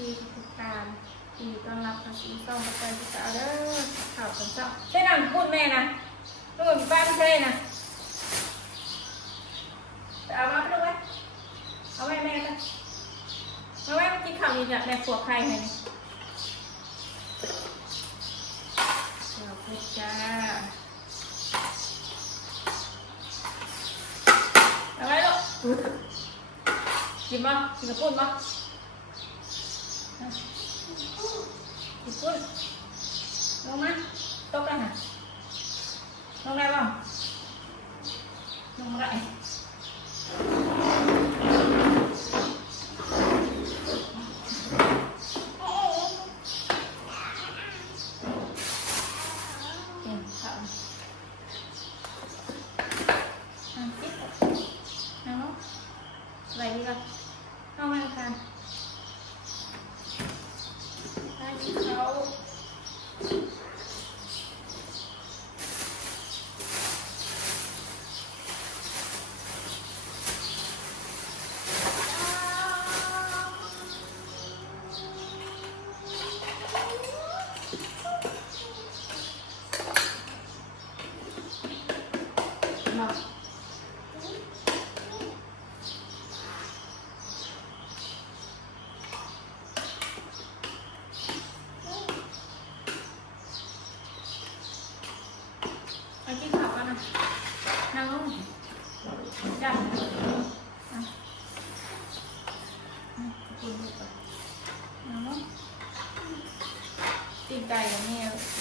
ซีทุกการที่ต้อนรับกับซีซ่องกระจายพิจารเด้อข่าวกันเจ้าใช่นั่งพูดแม่นะลูกบ้านใช่นะเอามาไปดูไว้เอาไว้แม่กันเอาไว้มื่กี้ข่าวดีจากแม่ผัวใครให้นี่เราพูดจ้าเอาไว้ลูกกินบ่กินกระปุ้นบ่ญี่ปุ่นลงมาตกกันนะลงได้บ้าง ลงมาได้เก่งค่ะนั่งคิดนั่งลงอะไรดีล่ะเข้ามากันให้เขา มาเอาที่ขับกันนะนั่งลงจับนะอะอะขอบคุณลูกก่อนนั่งลงตีนไก่อย่างนี้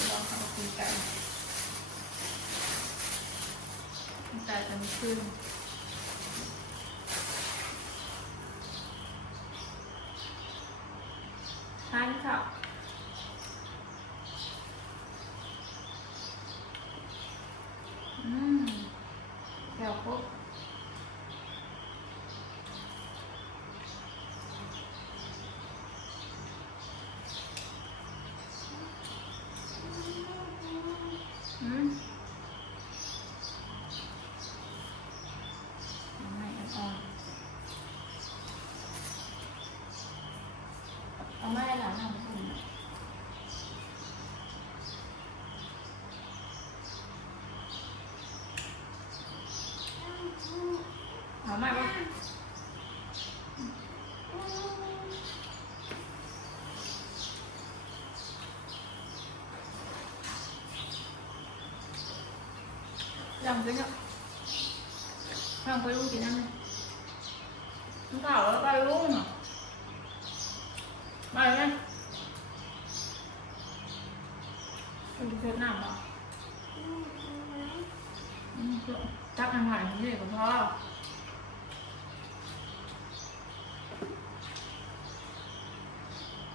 ลองเอาตีนไก่ ตายกันขึ้นทานค่ะอืม เดี๋ยวปุ๊บอืม ไม่อ่อนเอาไม่หลังหลังคุณเอาไม่ปะ ยังไปเนาะลองไปลุงกินน้ำเลยน้ำเปล่าแล้วไปลุงเหรอไปไหมลุงเช็ดน้ำเหรออืมจักอาหารที่นี่ก็พอ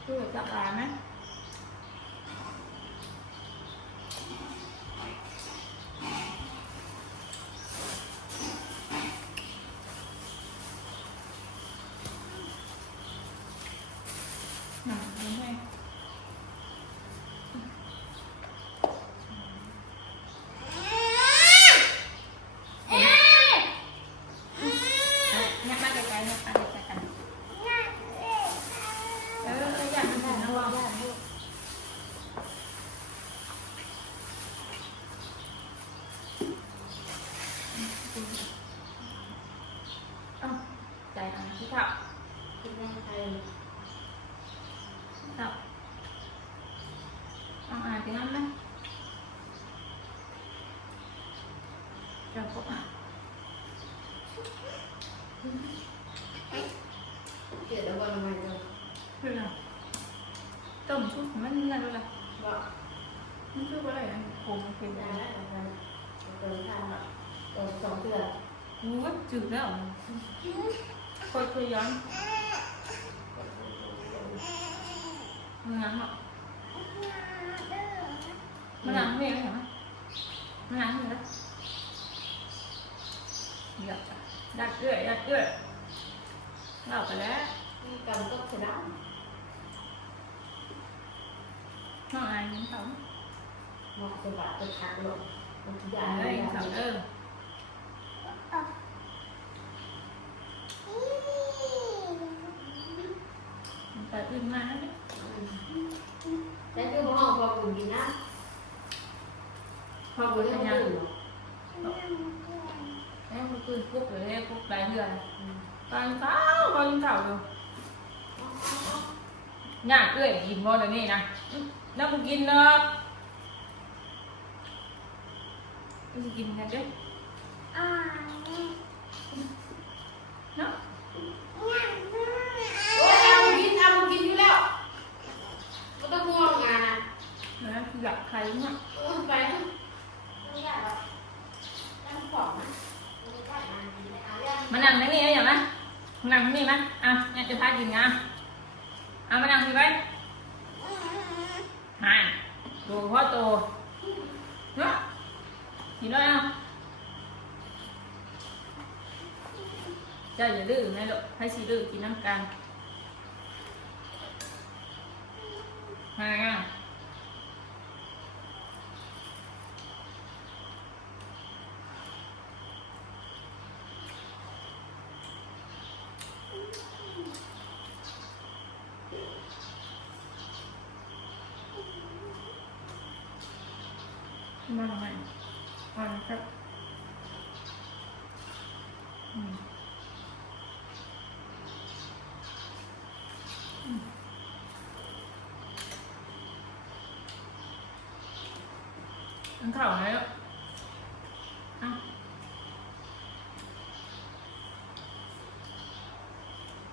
ดูจักอาไหมหนังไม่ให้งัดมาไกลๆงัดมาไกลๆกันเออขยันขยันนะวะเอ้าใจทางที่ขับ Đọc Con ai tiếng Anh đấy Rồi cũng à เกิดแล้ววันทำไมเจอ Rồi là Tổng chút của mình là rồi là บอก Nó chút có lại là khổ một cái ได้ giá แล้วกันเกิดทานแบบเกิดสองเดือน Ngu quá trừ đó ở Coi thôi gió Nó ngắn ạ Nó ngắn về hả Nó ngắn rồi đó Dạ Đặt rưỡi đặt rưỡi Ngọc rồi đấy นี่กำก็ชนะ Nó ai những sống เหมาะสมบัติเป็นทางหลงมันทุกอย่าง Đấy, sống ơ Tại อื่นมาแล้วเนี่ยแต่คือพ่อพอบุญกินนะพอบุญได้ยังอยู่แล้วมันคือปุ๊บเลยปุ๊บหลายเดือนตอนเช้าตอนเช้าอยู่ย่างเอ้ยกินบ่เดี๋ยวนี้นะ น้ำมันกินเนาะมันจะกินกันเด้อเนาะโอ้ยเอากินเอากินอยู่แล้วไม่ต้องห่วงงานนะนะอยากใครเนาะเออไปนะไม่ยากหรอกนั่งขอบนะไม่ได้งานดีเอาอย่างมานั่งนั่งนี่ได้ยังไงนั่งนี่มั้ยอะเนี่ยจะพากินงาเอามานั่งนี่ไว้ หายดูพ่อโตเนาะกินด้วยเอาเจ้าอย่าดื้อนะลูกให้สีดื้อกินน้ำกันมาอะมาทำไมอ่อนครับอืมอืมมันเข่าไหมลูกเอ้า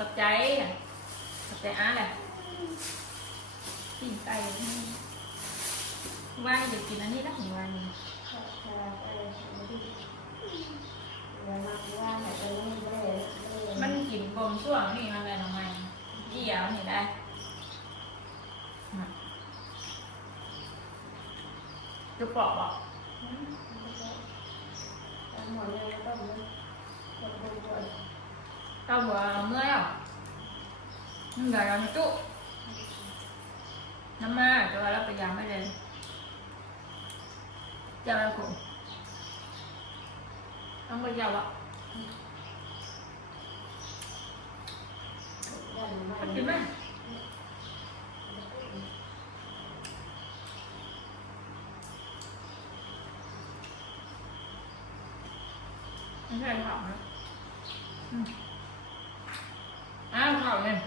อบ ใจอะขอบใจอาร์ตเลยกินไก่ว่าอยากกินอันนี้นะของวันนี้มันกินกลมช่วงนี่มันเลยทำไมเกี่ยวนี่ได้จะปอกอะหมดเลยต้องหมดหมด ตาบัวเมื่อยอะนี่ไงเราไม่จุน้ำมาตัวเราพยายามไม่เลยจะเราคุณต้องไปยาวอะมันกินไหมไม่ใช่หรอกนะ vào lên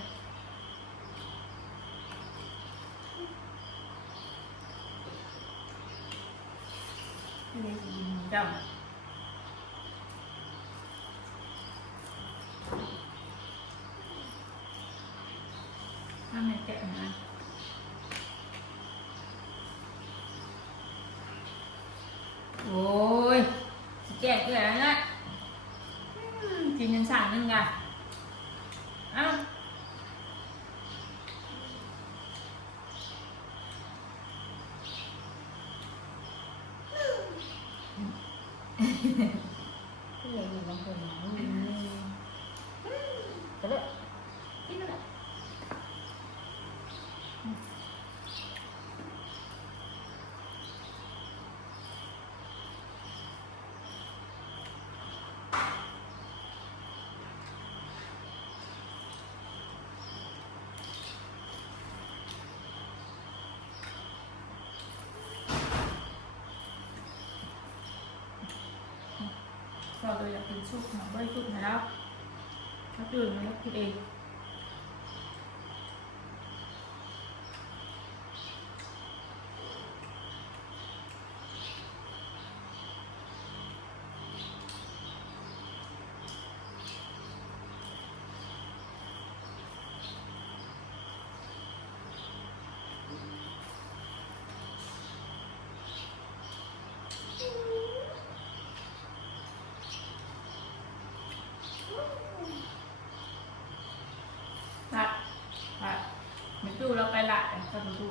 Đồng. Ăn này kẹo nữa Ôi, chị kẹo kìa đấy เราเลยอยากกินซุปห ดูเราไปละแต่ก็ดู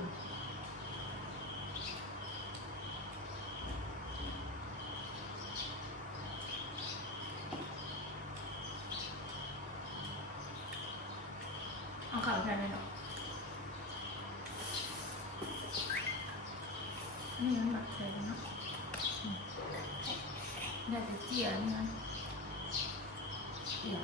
เอาข่าวแทนเลยเนาะนี่มันหมักใส่กันเนาะอืมได้แต่เจียนี่นะเอี่ยม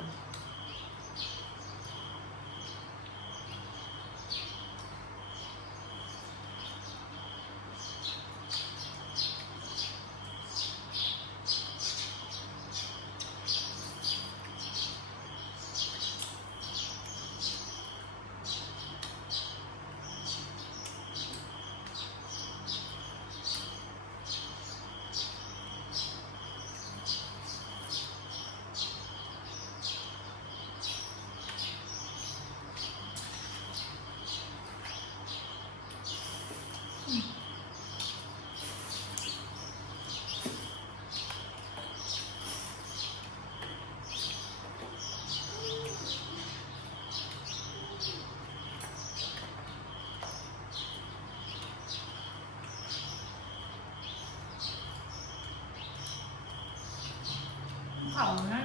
ข่าวนะ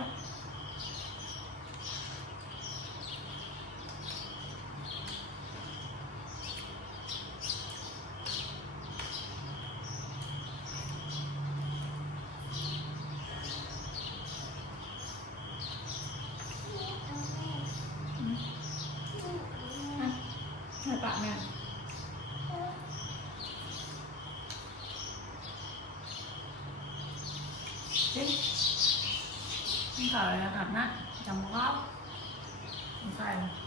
ให้ปากแม่เฮ้ย นี่ข่าวอะไรนะครับนะจำว่าไม่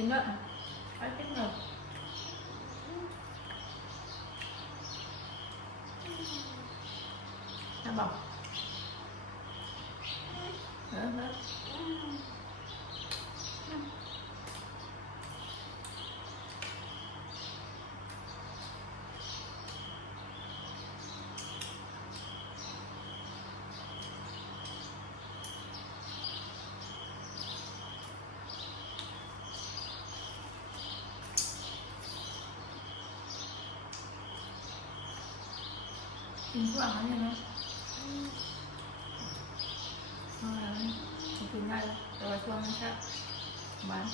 ใช่กินเนอะไกินเนอะจะบอกเออเออกินทุกวันนี้เนาะเอาแล้วนี่กินได้แล้วแต่ว่าช่วงนั้นแค่บ้าน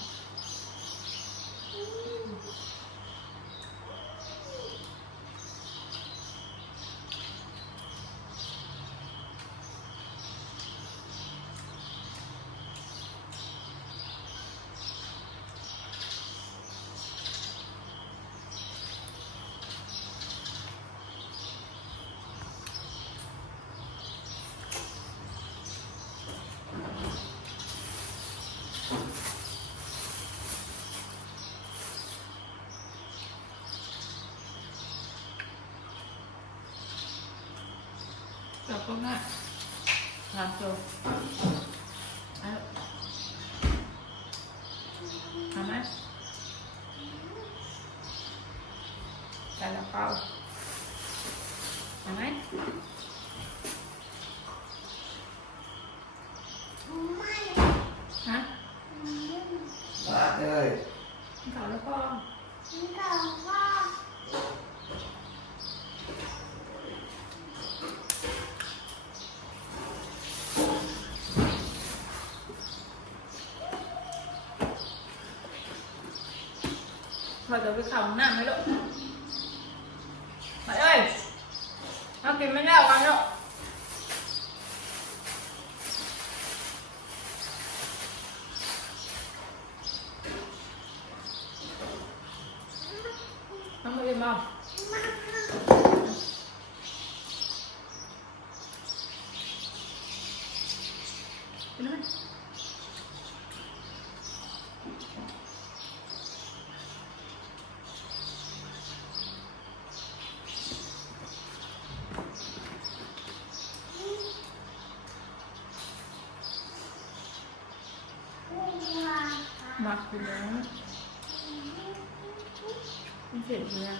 จบก็ง่ายทานจบเอาทำไหมใส่แล้วเปล่าทำไหมฮะ มาเลย กินข้าวแล้วก็ ม พอจะไปเข้าห้องน้ำไหมลูกไปเอ้ยเอากินไม่แล้วกันลูกน้องมาเรียนบ้างกินไหม มักอยู่แล้วไม่เสร็จเลย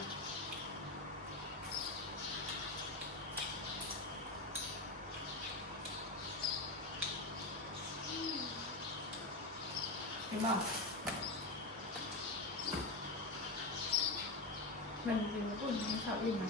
เห็นป่ะมันจริงๆปุ่นให้เขาอิ่มไหม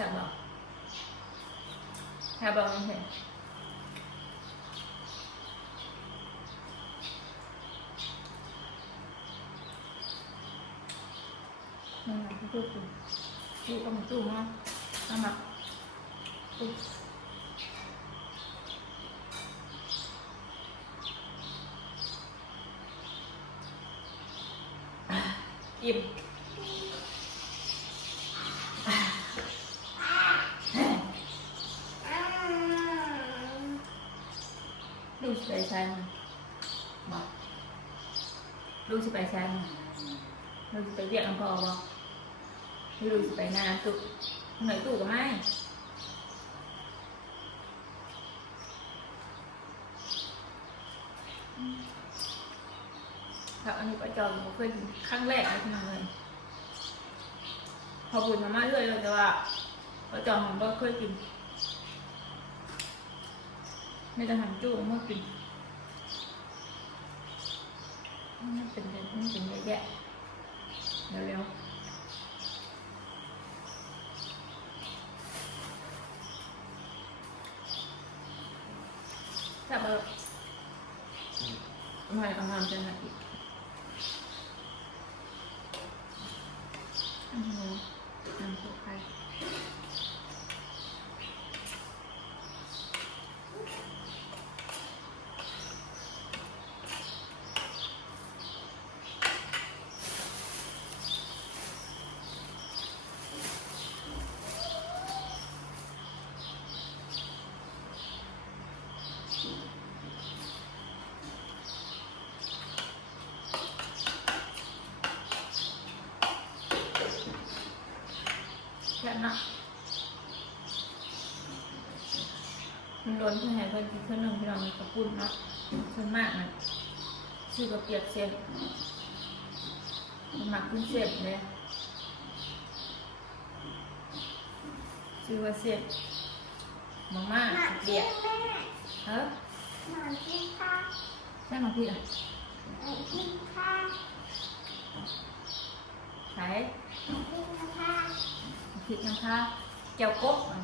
แค่บอกแค่บอกไม่เห็นนั่นแหละที่ตู้ตู้ตู้ก็มันตู้มาเอามาตู้อะอิ่ม ดูสิไปใช้มันบอกดูสิไปใช้มันดูสิไป เรียกอังพอบอกดูสิไปนาตุเหนื่อยตู่กับไม่ครับอันนี้ป้าจอมผมเคยกินครั้งแรกเลยที่มาเลยพอบุญมามาเรื่อยเลยแต่ว่าป้าจอมผมก็เคยกินไม่ต้องหันจู้เมื่อกินมันเป็นเด็ดมันเป็นเยอะแยะ เร็วๆถ้าเบอร์ไม่เอามาจะหนักอีกอือหือน้ำซุปไข่ แค่นั้นมันล้นเพื่อให้เพื่อนกินเพื่อนหนึ่งพี่น้องมีกระปุ่นเนาะส่วนมากนะชื่อกระเปียกเส้นมันหมักขึ้นเส้นเลยชื่อว่าเส้นมาม่าเปียกเออใช่มาพี่อะใช่ผิดนะ คะเจียวกบอะ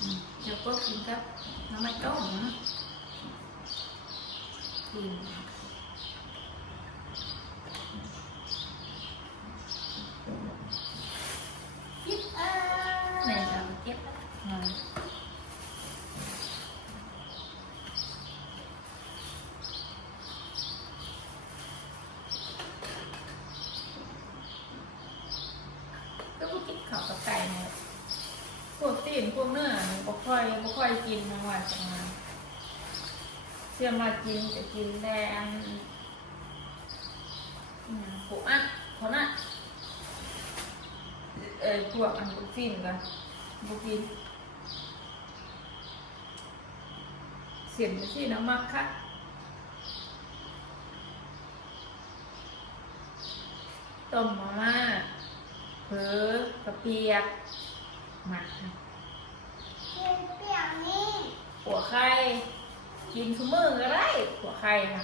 อืมเจียวกบกินกับน้ำมันต้มนะกินแม่จะเอาไปเก็บหน่อยก็พวกกินข้าวกับไก่เนี่ยพวกตีนพวกเนื้อเนี่ยบ่ค่อยบ่ค่อยกินมาว่าจังมา เชื่อมากินจะกินแดงอืมพวกอะเขาน่ะเออพวกอันพวกฟินกันบุกินสียนสิน้ำมักค่ะต้มมาม่าเผลอกระเปียกหมักค่ะเปียกนี่หัวไข่ กินทุกมื้อก็ได้หัวไข่ค่ะ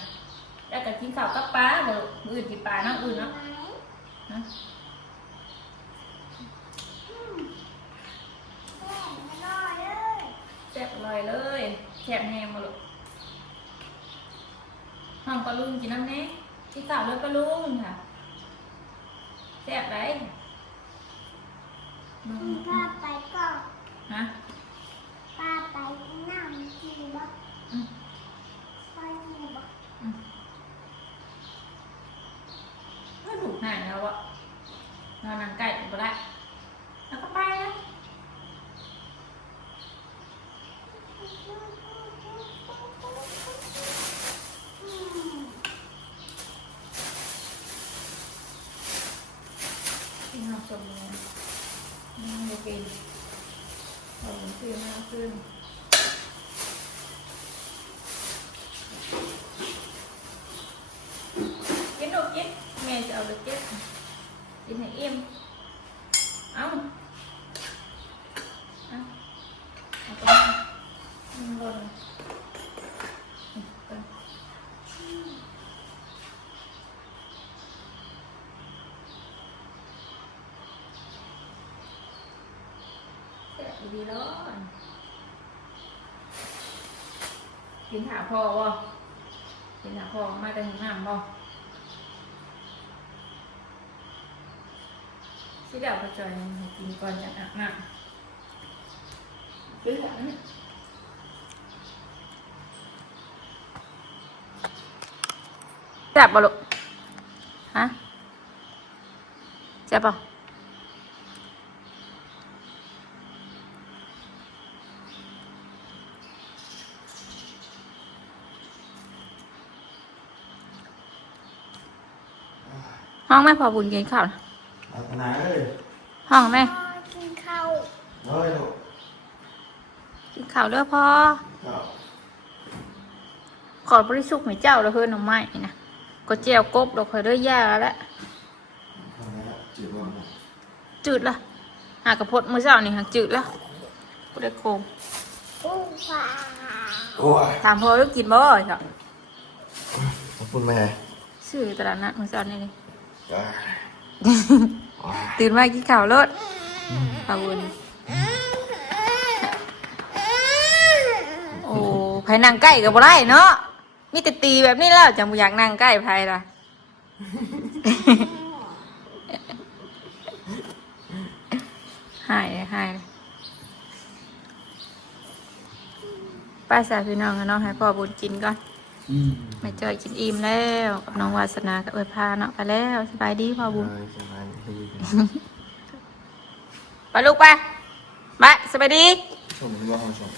แล้วก็กินข้าวกับปลาเดี๋ยวมื้ออื่นกินปลาเนาะอื่นเนาะไหนนะแม่ไม่รอเลยแซ่บอร่อยเลยแซ่บแห้งมาลูกห้องปลาลุงกินน้ำแน่กินข้าวเลยปลาลุงค่ะแซ่บไรอืมป้าไปก่อนฮะป้าไปนั่งกินบ่อืมไป ก็ถูกหายแล้วอะนอนนังไก่ก็ได้ แล้วก็ไปนะกินน้ำสมเนื้อนั่งดูกินเอาหมูขึ้นน้ำขึ้นลูกกินแม่จะเอาไปเก็บกินให้อิ่มเอาเอาเอาไปมันหล่นอืมไปแซ่บดีร้อนกินหาพ่อบ่กินหน้าพ่อมาแต่ห้งน้ำบ่ที่เดี๋ยวไปจอยให้กินก่อนจะอาบน้ำกินหลังแซ่บบ่ลูกฮะแซ่บบ่ ห้องแม่พอบุญกินข้าวนะเอาไปไหนเลยห้องแม่พ่อกินข้าวเฮ้ยลูกกินข้าวเด้อพ่อเจ้าขอบริสุทธิ์ให้เจ้าแล้วเพื่อนน้องไม้นะก็เจียวกบเราคอยเด้อย่าแล้วทำไมล่ะจีบว่าไงจืดละหากระพดมือเจ้านี่หักจืดละกูได้โคมอู้ฟ้าโอ้ยถามพ่อลูกกินบ่อยค่ะขอบคุณแม่ซื้อตลาดนัดมือเจ้านี่เลยจ้าว้า ตื่นมากินข้าวรถข้าวบุญโอ้ไผนั่งใกล้กับบ่ได้เนาะมีแต่ตีแบบนี้แล้วจังบ่อยากนั่งใกล้ไผล่ะหายเลยหายเลยป้าสาวพี่น้องกับน้องให้พ่อบุญกินก่อน อืมแม่จอยกินอิ่มแล้วกับน้องวาสนากับเอยพาเนาะไปแล้วสบายดีพ่อบุญเออสบายดีไปลูกไปไปสบายดีชมที่ว่าห้องชม